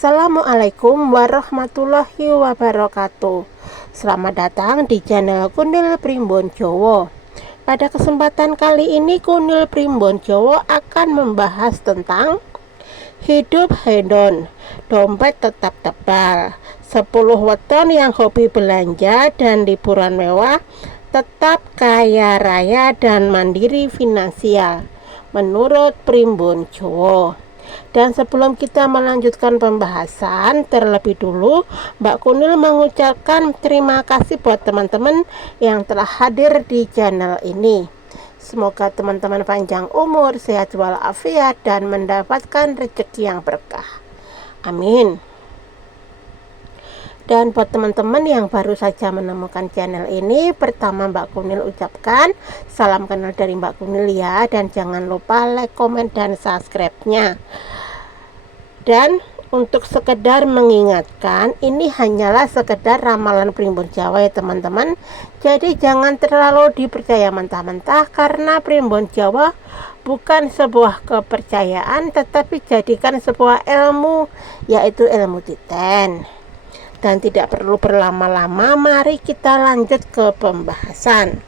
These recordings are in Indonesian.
Assalamualaikum warahmatullahi wabarakatuh. Selamat datang di channel Kundil Primbon Jowo. Pada kesempatan kali ini Kundil Primbon Jowo akan membahas tentang hidup hedon, dompet tetap tebal, 10 weton yang hobi belanja dan liburan mewah tetap kaya raya dan mandiri finansial menurut Primbon Jowo. Dan sebelum kita melanjutkan pembahasan, terlebih dulu Mbak Kunil mengucapkan terima kasih buat teman-teman yang telah hadir di channel ini. Semoga teman-teman panjang umur, sehat walafiat, dan mendapatkan rezeki yang berkah. Amin. Dan buat teman-teman yang baru saja menemukan channel ini, pertama Mbak Kunil ucapkan salam kenal dari Mbak Kunil ya, dan jangan lupa like, komen, dan subscribe-nya. Dan untuk sekedar mengingatkan, ini hanyalah sekedar ramalan Primbon Jawa ya teman-teman. Jadi jangan terlalu dipercaya mentah-mentah, karena Primbon Jawa bukan sebuah kepercayaan, tetapi jadikan sebuah ilmu, yaitu ilmu titen. Dan tidak perlu berlama-lama, mari kita lanjut ke pembahasan.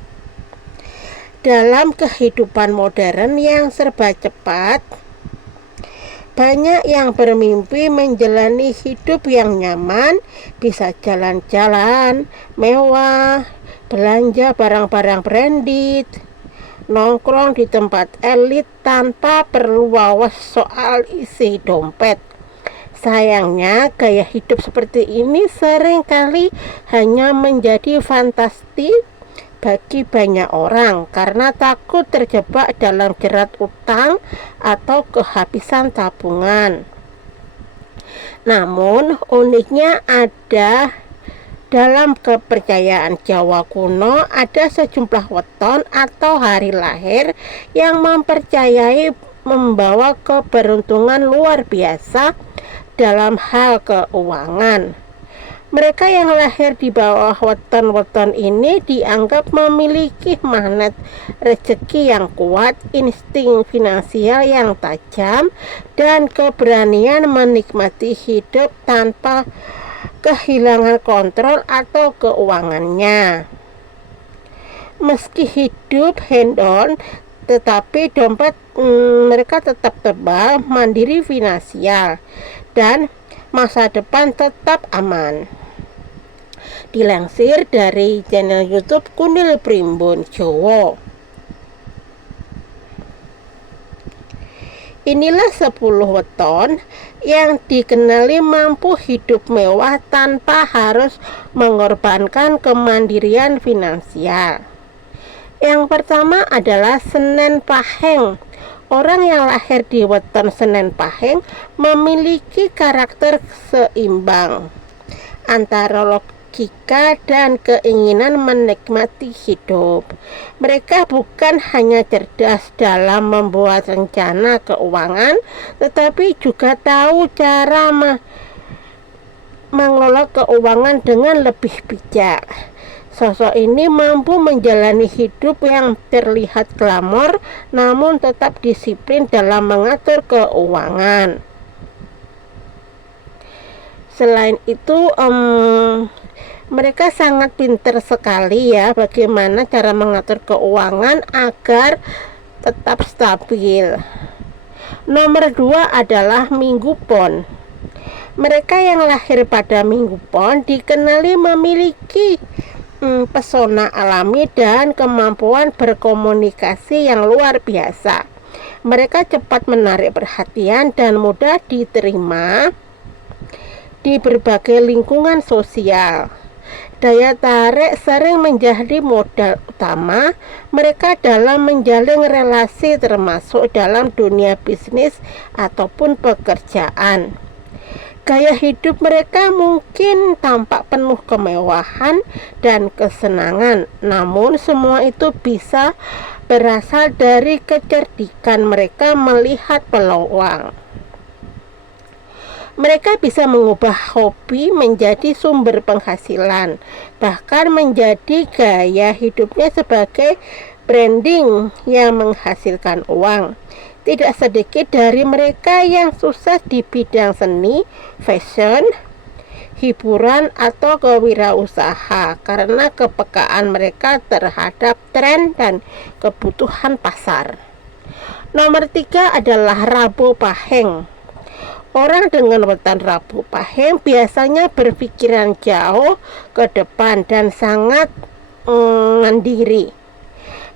Dalam kehidupan modern yang serba cepat, banyak yang bermimpi menjalani hidup yang nyaman, bisa jalan-jalan mewah, belanja barang-barang branded, nongkrong di tempat elit tanpa perlu wawas soal isi dompet. Sayangnya, gaya hidup seperti ini seringkali hanya menjadi fantasi bagi banyak orang karena takut terjebak dalam jerat utang atau kehabisan tabungan. Namun, uniknya ada dalam kepercayaan Jawa kuno, ada sejumlah weton atau hari lahir yang mempercayai membawa keberuntungan luar biasa dalam hal keuangan. Mereka yang lahir di bawah weton-weton ini dianggap memiliki magnet rezeki yang kuat, insting finansial yang tajam, dan keberanian menikmati hidup tanpa kehilangan kontrol atau keuangannya. Meski hidup hedon, tetapi dompet mereka tetap tebal, mandiri finansial, dan masa depan tetap aman. Dilansir dari channel YouTube Kundil Primbon Jowo. Inilah 10 weton yang dikenali mampu hidup mewah tanpa harus mengorbankan kemandirian finansial. Yang pertama adalah Senen Paheng. Orang yang lahir di weton Senen Paheng memiliki karakter seimbang antara logika dan keinginan menikmati hidup. Mereka bukan hanya cerdas dalam membuat rencana keuangan, tetapi juga tahu cara mengelola keuangan dengan lebih bijak. Sosok ini mampu menjalani hidup yang terlihat glamor, namun tetap disiplin dalam mengatur keuangan. Selain itu, mereka sangat pintar sekali ya bagaimana cara mengatur keuangan agar tetap stabil. Nomor 2 adalah Minggu Pon. Mereka yang lahir pada Minggu Pon dikenali memiliki pesona alami dan kemampuan berkomunikasi yang luar biasa. Mereka cepat menarik perhatian dan mudah diterima di berbagai lingkungan sosial. Daya tarik sering menjadi modal utama mereka dalam menjalin relasi, termasuk dalam dunia bisnis ataupun pekerjaan. Gaya hidup mereka mungkin tampak penuh kemewahan dan kesenangan, namun semua itu bisa berasal dari kecerdikan mereka melihat peluang. Mereka bisa mengubah hobi menjadi sumber penghasilan, bahkan menjadi gaya hidupnya sebagai branding yang menghasilkan uang. Tidak sedikit dari mereka yang sukses di bidang seni, fashion, hiburan, atau kewirausaha karena kepekaan mereka terhadap tren dan kebutuhan pasar. Nomor 3 adalah Rabu Pahing. Orang dengan weton Rabu Pahing biasanya berpikiran jauh ke depan dan sangat mandiri.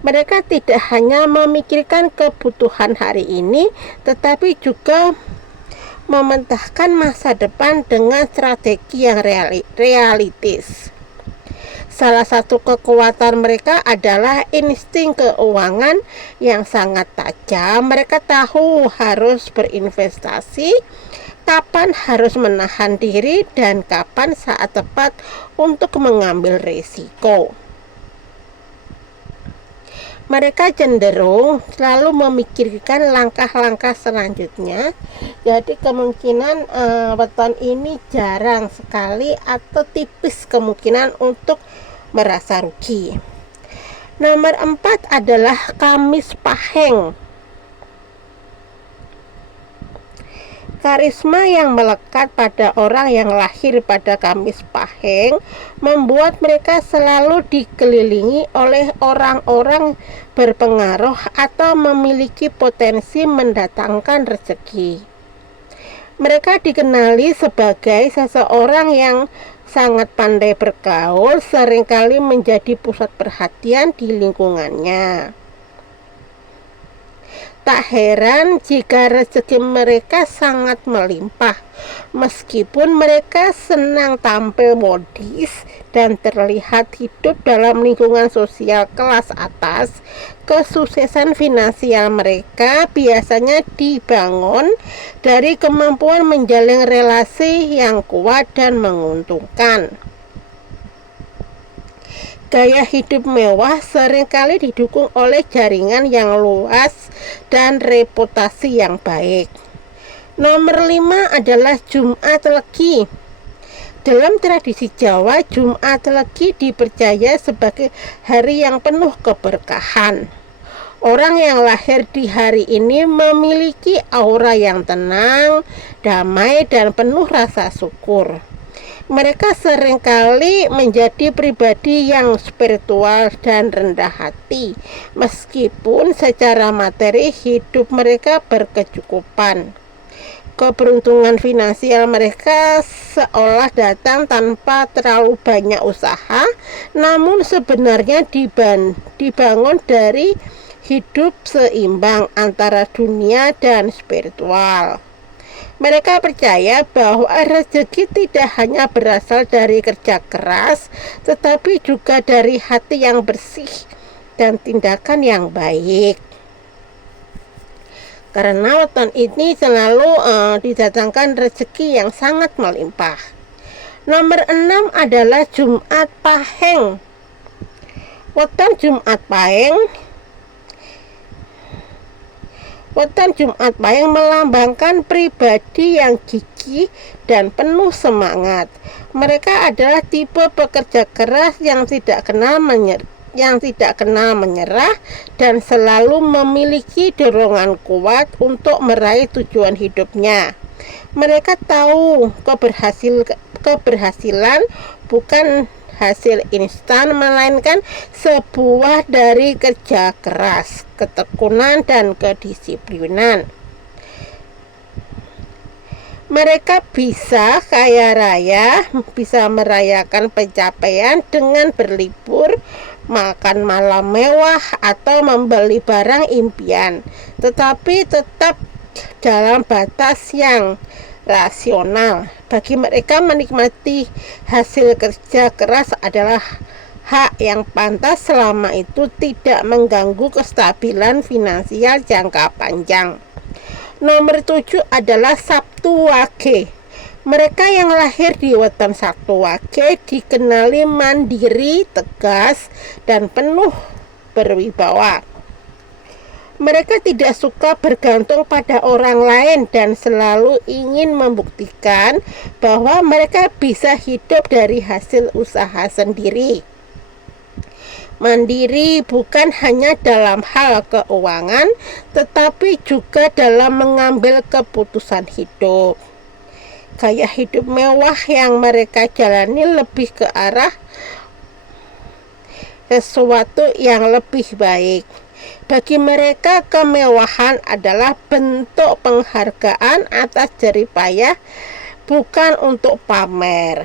Mereka tidak hanya memikirkan kebutuhan hari ini, tetapi juga memetakan masa depan dengan strategi yang realistis. Salah satu kekuatan mereka adalah insting keuangan yang sangat tajam. Mereka tahu harus berinvestasi, kapan harus menahan diri, dan kapan saat tepat untuk mengambil risiko. Mereka cenderung selalu memikirkan langkah-langkah selanjutnya. Jadi kemungkinan weton ini jarang sekali atau tipis kemungkinan untuk merasa rugi. Nomor 4 adalah Kamis Pahing. Karisma yang melekat pada orang yang lahir pada Kamis Pahing membuat mereka selalu dikelilingi oleh orang-orang berpengaruh atau memiliki potensi mendatangkan rezeki. Mereka dikenali sebagai seseorang yang sangat pandai bergaul, seringkali menjadi pusat perhatian di lingkungannya. Tak heran jika rezeki mereka sangat melimpah, meskipun mereka senang tampil modis dan terlihat hidup dalam lingkungan sosial kelas atas. Kesuksesan finansial mereka biasanya dibangun dari kemampuan menjalin relasi yang kuat dan menguntungkan. Gaya hidup mewah seringkali didukung oleh jaringan yang luas dan reputasi yang baik. Nomor 5 adalah Jumat Legi. Dalam tradisi Jawa, Jumat Legi dipercaya sebagai hari yang penuh keberkahan. Orang yang lahir di hari ini memiliki aura yang tenang, damai, dan penuh rasa syukur. Mereka seringkali menjadi pribadi yang spiritual dan rendah hati, meskipun secara materi hidup mereka berkecukupan. Keberuntungan finansial mereka seolah datang tanpa terlalu banyak usaha, namun sebenarnya dibangun dari hidup seimbang antara dunia dan spiritual. Mereka percaya bahwa rezeki tidak hanya berasal dari kerja keras, tetapi juga dari hati yang bersih dan tindakan yang baik. Karena weton ini selalu didatangkan rezeki yang sangat melimpah. Nomor 6 adalah Jumat Pahing. Weton Jumat Pahing melambangkan pribadi yang gigih dan penuh semangat. Mereka adalah tipe pekerja keras yang tidak kenal menyerah dan selalu memiliki dorongan kuat untuk meraih tujuan hidupnya. Mereka tahu keberhasilan bukan hasil instan, melainkan sebuah dari kerja keras, ketekunan, dan kedisiplinan. Mereka bisa kaya raya, bisa merayakan pencapaian dengan berlibur, makan malam mewah, atau membeli barang impian, tetapi tetap dalam batas yang rasional. Bagi mereka, menikmati hasil kerja keras adalah hak yang pantas selama itu tidak mengganggu kestabilan finansial jangka panjang. Nomor 7 adalah Sabtu Wage. Mereka yang lahir di weton Sabtu Wage dikenali mandiri, tegas, dan penuh berwibawa. Mereka tidak suka bergantung pada orang lain dan selalu ingin membuktikan bahwa mereka bisa hidup dari hasil usaha sendiri. Mandiri bukan hanya dalam hal keuangan, tetapi juga dalam mengambil keputusan hidup. Gaya hidup mewah yang mereka jalani lebih ke arah sesuatu yang lebih baik. Bagi mereka, kemewahan adalah bentuk penghargaan atas jerih payah, bukan untuk pamer,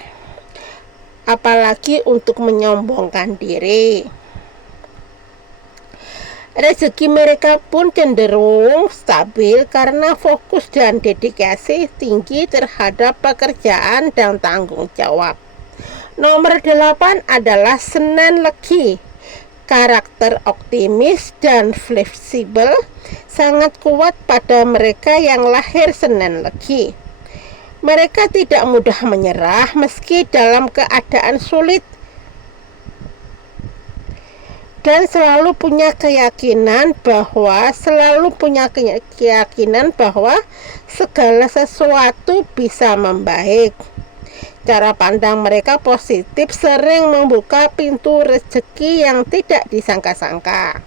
apalagi untuk menyombongkan diri. Rezeki mereka pun cenderung stabil karena fokus dan dedikasi tinggi terhadap pekerjaan dan tanggung jawab. Nomor 8 adalah Senin Legi. Karakter optimis dan fleksibel sangat kuat pada mereka yang lahir Senin Legi. Mereka tidak mudah menyerah meski dalam keadaan sulit, dan selalu punya keyakinan bahwa segala sesuatu bisa membaik. Cara pandang mereka positif, sering membuka pintu rezeki yang tidak disangka-sangka.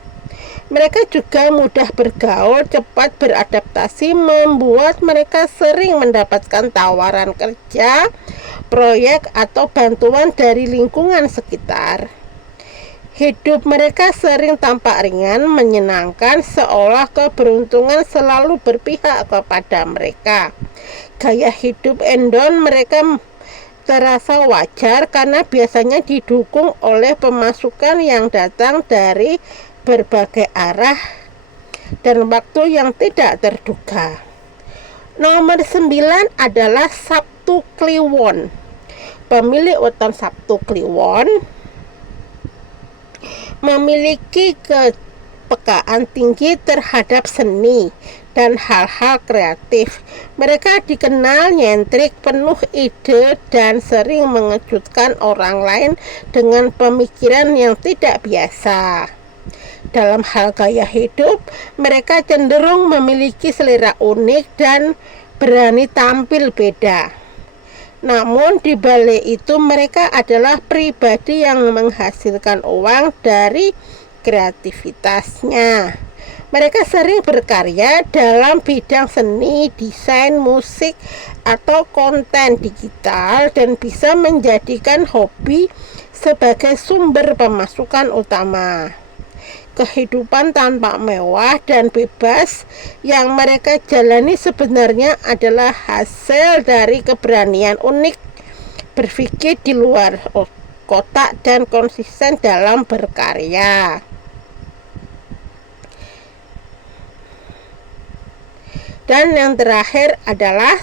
Mereka juga mudah bergaul, cepat beradaptasi, membuat mereka sering mendapatkan tawaran kerja, proyek, atau bantuan dari lingkungan sekitar. Hidup mereka sering tampak ringan, menyenangkan, seolah keberuntungan selalu berpihak kepada mereka. Gaya hidup endon mereka terasa wajar karena biasanya didukung oleh pemasukan yang datang dari berbagai arah dan waktu yang tidak terduga. Nomor 9 adalah Sabtu Kliwon. Pemilik weton Sabtu Kliwon memiliki kepekaan tinggi terhadap seni dan hal-hal kreatif. Mereka dikenal nyentrik, penuh ide, dan sering mengejutkan orang lain dengan pemikiran yang tidak biasa. Dalam hal gaya hidup, mereka cenderung memiliki selera unik dan berani tampil beda. Namun di balik itu mereka adalah pribadi yang menghasilkan uang dari kreativitasnya. Mereka sering berkarya dalam bidang seni, desain, musik, atau konten digital dan bisa menjadikan hobi sebagai sumber pemasukan utama. Kehidupan tanpa mewah dan bebas yang mereka jalani sebenarnya adalah hasil dari keberanian unik, berpikir di luar kotak, dan konsisten dalam berkarya. Dan yang terakhir adalah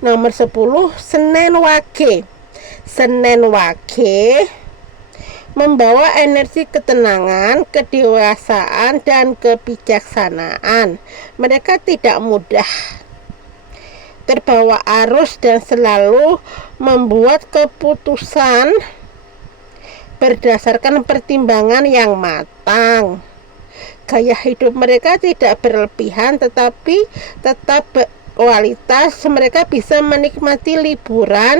nomor 10, Senin Wage. Senin Wage membawa energi ketenangan, kedewasaan, dan kebijaksanaan. Mereka tidak mudah terbawa arus dan selalu membuat keputusan berdasarkan pertimbangan yang matang. Gaya hidup mereka tidak berlebihan tetapi tetap berkualitas. Mereka bisa menikmati liburan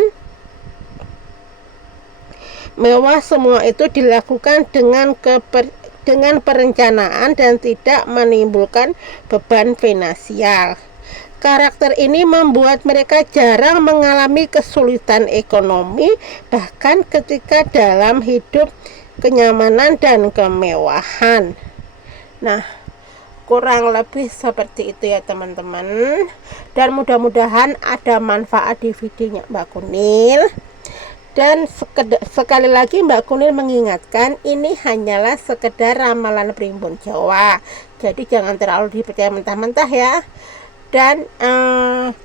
mewah. Semua itu dilakukan dengan perencanaan dan tidak menimbulkan beban finansial. Karakter ini membuat mereka jarang mengalami kesulitan ekonomi, bahkan ketika dalam hidup kenyamanan dan kemewahan. Nah, kurang lebih seperti itu ya teman-teman. Dan mudah-mudahan ada manfaat di videonya Mbak Kunil. Dan sekali lagi Mbak Kunil mengingatkan, ini hanyalah sekedar ramalan primbon Jawa. Jadi jangan terlalu dipercaya mentah-mentah ya. Dan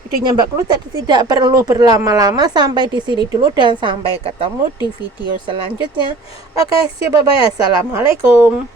videonya Mbak Kunil tidak perlu berlama-lama. Sampai di sini dulu dan sampai ketemu di video selanjutnya. Oke, bye bye. Assalamualaikum.